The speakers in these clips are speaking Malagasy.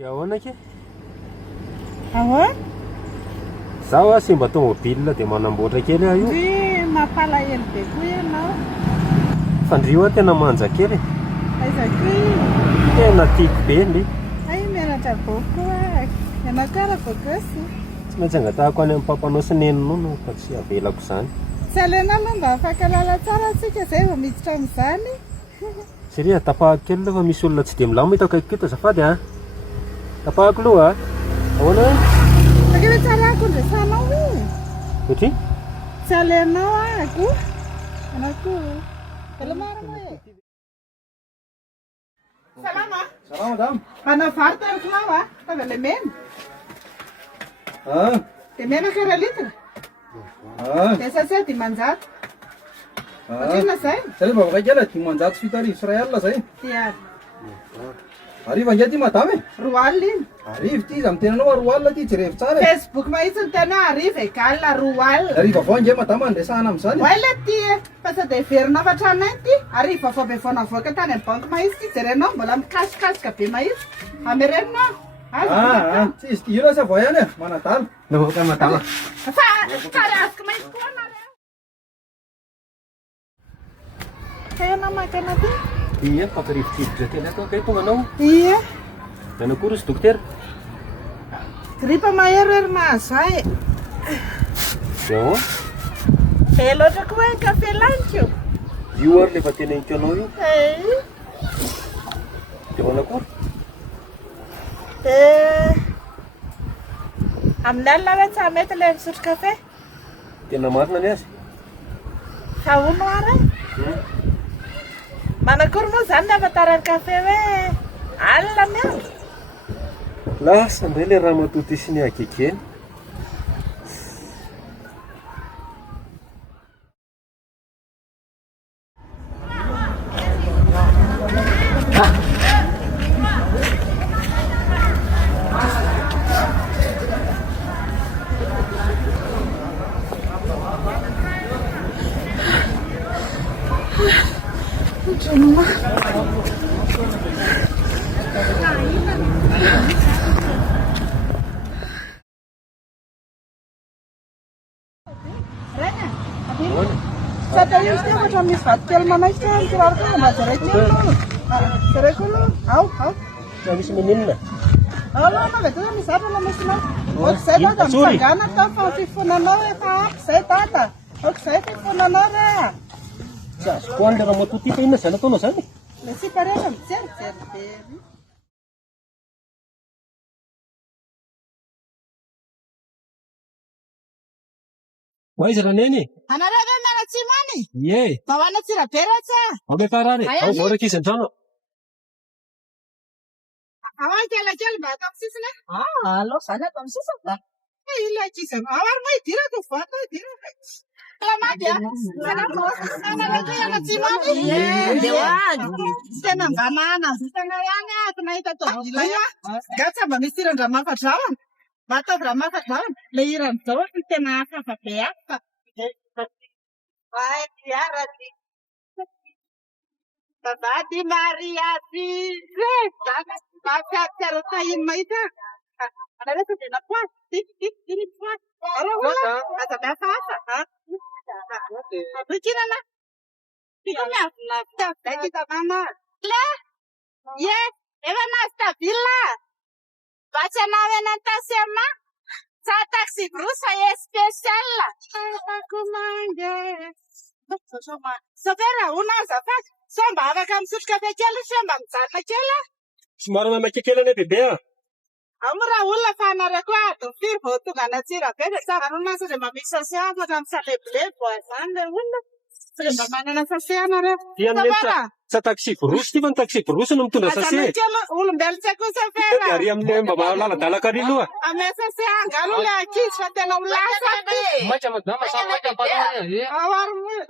Ahoana ke? Ahoana? Zaho a simba tômôbilina dia manamboatra kely aho io. Ndry mampalahelo be koa ianao. Fandrio aho tena manja kely. Aiza koa io? Tena tiako be ndry. Ay, mianatra boky koa. Ianao koa raha bokosy. Tsy maintsy angatahako any amin'ny papanao sy neninao no fa tsy avelako izany. Tsy alena aloha mba afaka lala tsara antsika izay vao miditra amin'izany. Seria tapahako kely aloha fa misy olona tsy dia milamo eto akaiky eto azafady a. Tapahako aloha a. Ahoana hoe? Sakele tsara ako ndrasanao io. Ohatry? Tsy alenao ako. Ianao koa. Velamara moa e. Salama. Salama madame. Manao vary tarikinao a. Tavy ilay mena. Dia menaka iray litatra. Dia sase dimanjato. Otrina izay? Zay mba vaika kely 500 sy 7 arivo sy 1 alina zay. Dia Arivo ange ty madame e. roa alina iny. Arivo ty izy mitenanao 4 alina ty jerevy tsara e. Facebook mahitsy ny tena ariva egalina roa alina. Arivo avao ange madame andresahana amin'izany. Oaila ty e. Fa sady heverinao fa tranay ty. Ariva avao be vao navoaka tany amin'ny banky mahitsy ty jerenao mbola mikasikasika be mahitsy. Amerenao. Tsy izy ty io lasa vao ihany e. Manadala. Navoaka madama. Fa tsara asika mahitsy koa nareo. Tena makana ty. Iya, pampirivotrivotra kely ato kay tonga anao. Iya. Nanakory sy dokotera? Gripa mahery mahazo ahy. Dia ahoana? Be loatra koa hoe kafe laniko. Io ary lefa teneniko anao io. Dia ahoana kory? Amin'ny alina hoe tsy mety ilay misotro kafe. Tena marina ny azy. Fahono ary. Manakory moa izany ny ahafantarany kafe hoe alina ny andro. Lasa indray ilay raha matoty sy ny akekeny. Sata io izy ty ohatra misy vato kely manaikitra ny kiraroko mba jereko aloha. Jereko aloha. Ao. Fa misy meninina. Aloha vedona misy zavatra mamesinao. Ohatr'izay dada mitsangana tao fa ny fifonanao efa ampy izay dada. Ohatr'izay fifonanao raha. Tsy azoko any ilay raha matoty fa inona izany ataonao izany? Le sipareta mijerijery be. Hoaiza raneny? Anareo ve mianatsimo any? Ie. Mba hoana tsirabe retsy a. Ao mefarany. Ao vaoraka izy an-trano. Ao any kelikely mba atao amin'ny sisiny. Alao izany atao amin'ny sisiny ba? Ilay ankizy ao ary moa idirako voato idirako. Salamady a. Anareo ve mianatsimo any? Ie. Tena mba nanazotana ihany a. Tsy nahita tobila io a. Gatsy mba misy iran-dramafadraona. Mba ataovy ramafadraona. Le iran'izao ny tena hafafa be hafa. Ay, diarady. Vavady Maria Zizé. Mafiatsiaro tahiny mahita. Anareo sao dia napoasy. Diny poasy. Aza mihafahafa. Abikina na. Tika miavina fitiavy kita mama. Le. Yes. Efa nahazo tabila. Mba tsy hanao eny an-tasema. Sa taxi brosa especial. Komange. Sopera, una azafady. Sao mba afaka misotro kafe kely sa mba mijanona kely a? Somary mamaka kely ane bebe a. Ao moa raha olona fa anareo koa adofiry vao tonga anatsirabe dia tsavanona asa dia mba misy sase afaka misalebulebo izany ilay olona. Tsy dia mba manana sase anareo. Ty amin'ny sa taxi borosy ty fa ny taxi borosy no mitondra sase. Azanao kely olombelon tsy koa safera. Ary amin'ilay mba malaladalaka ary aloha. Ame sase angalo ilay ankizy fa tena ho lasa. Maika madama sa maika panahon. Ao ary moa.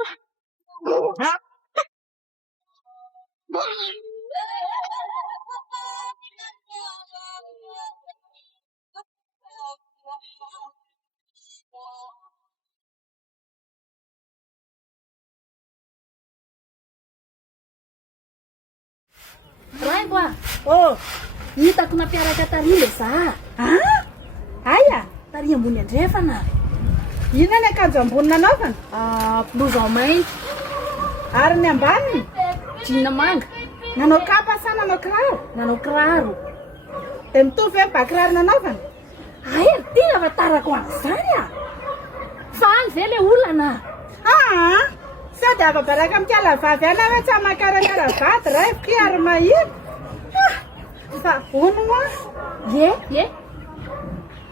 Rồi anh qua. Ồ, Hitako nampiaraka taria le za. Aya, Taria ambony andrefana. inona ny akanjo ambony nanaovana? Blouson mainty, Ary ny ambaniny? jean manga, Nanao kapa sa nanao kiraro? nanao kiraro. Dia mitovy hoe bakiraro nanaovana? Aya, tena fa tarako an'izany a. Fa any ve le olana? Sao dia afa-baraka amikala vavy ana hoe tsy amakarakara vady raivoko ary mahiro. Fa hono moa. Ye,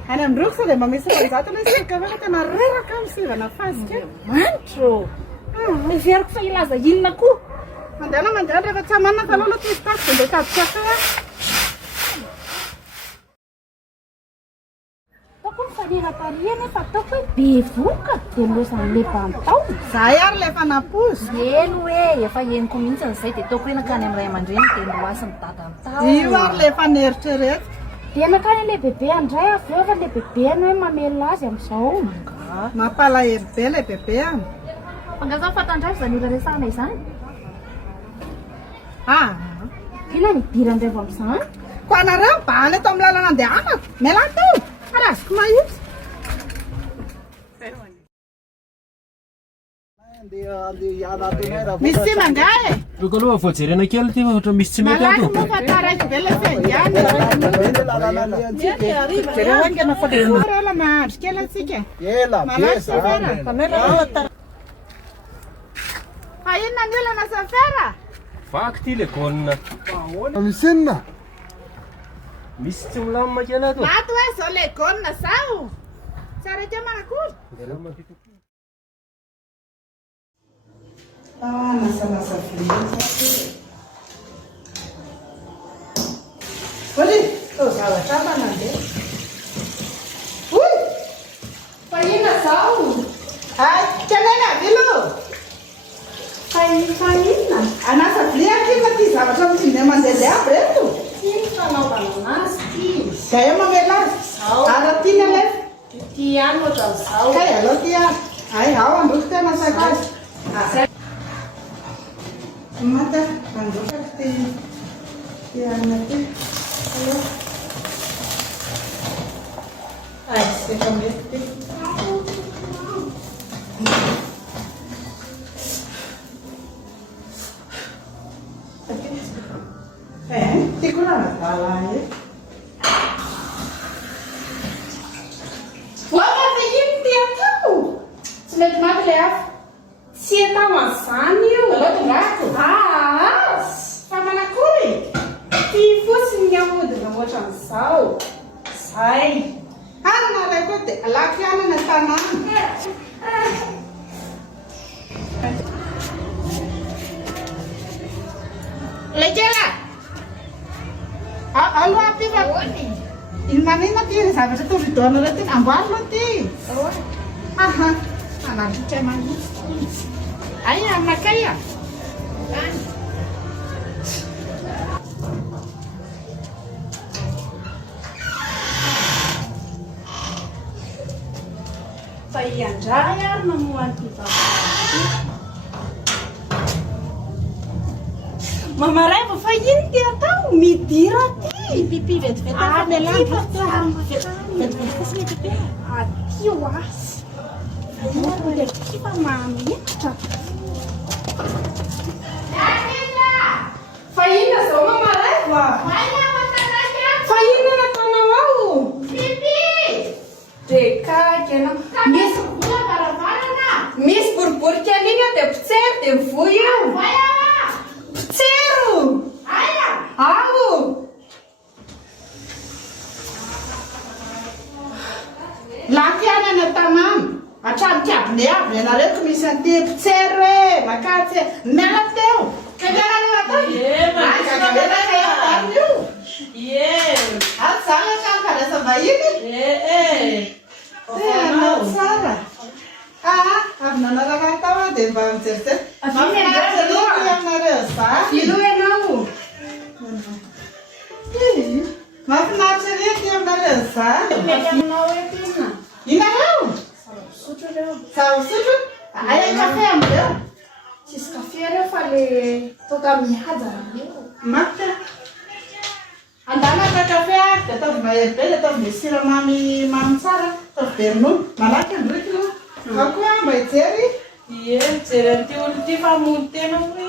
Any amin'iroko sao dia mba misy fanjato ilay sika hoe fa tena reraka amin'ny sivana fasika. manitro. Everiko fa ilaza inona koa. Mandeha rehefa tsy hamanina taloha aloha tisy tako dia ndeha tabitsaka hoe. Taoko ny fanena taria nefa ataoko hoe be voka dia losan'ny lefa antao. Zahay ary lefa napozy. Eno hoe efa henoko mihitsy an'izay dia taoko hoe nakany amin'ny ray aman-dreny dia noasiny dada antao. Io ary lefa neritreretra. Dia nakany ilay bebe andray avy eo fa ilay bebe any hoe mamela azy amin'izao. Mampalahelo be ilay bebe any. Fangaza fatandray fa zanila resahana izany. Inona ny birandray vao amin'izany? Ko anareo mibahana eto amin'ny lalana andehanako. Miala tao. Arazoko mahitsy. Misy tsy mangahy e. Roko aloha vao jerena kely ty fa ohatra misy tsy mety Malaky ato. moa fa taraiky be ilay fiandiany. Ela mahandro kely atsika. Malaky safera. Fa inona ny olana safera? Vaky ty le gaunina. Misinna. Misy tsy milamina kely ato. Mato hoe zao le gaunina sao. Tsara keo manakory. Nasa vilia. Oli, zavatra manandeha. Uy! Fa inona zao? Kelena vilo. Fa inona? Anasa vilia kina ty zavatra mitsinday mandehandeha aby reto. Tsy fanaovana anazy ty. Dia eo mamela azy. Ara tiana alefa. Ty ihany ohatran'izao. Kay aloha ty ary. Ay, ao androko tena sakasy. Mata, androko ty anina ty. Ay, sy efa mety ty. Tiako raha nadala e. Fa ino ty atao? Tsy mety maty le hafa. Tsy atao an'izany io. Aloha rato. Fa manakory? Ty fotsiny ny ahodina ohatran'izao. Zay. Anana ilay koa dia alako anana tanàna. Lekela! Aloha piva. Ino manina ty zavatra tovidoana reto ty amboary loha ty. Anandritra manitsy. Aya, makay a. Fa iandray ary namoany mpivavaka. Mamaray va fa ino ty atao? Midira ty. Pipi vetivety. Vetivety. Aty ho asy. Io kifa mamitra. Fa inona zao mamaray va? Fa inona nataonao ao? Pipi. Dekaka ianao. Misy boribory kely iny dia potsery dia mivoy io. Potsero! Ao! Lakianana tamamy. Hatrany kiabone aby ianareo misy an'ity potsero hoe makatsy miala teo. Kagarana natao? Ato zany akany karasa vahiny? Tena tsara. Avy nanaraka tao dia mba mijerijery. Mafinaritra aminareo zany. Vilo ianao. Mafinaritra reto aminareo zany. Aminao eto inona? Inareo? Sotro reo. Zava-pisotro? Aya kafe amindreo? Tsisy kafe reo fa le toka mihaja reo. Maka. Andana ataovy mahery be, dia ataovy misy siramamy mamy tsara, ataovy be ronono. Malaky ny rikina. Ao koa mba hijery. Ie, mijery an'ity olo ity fa mony tena hoe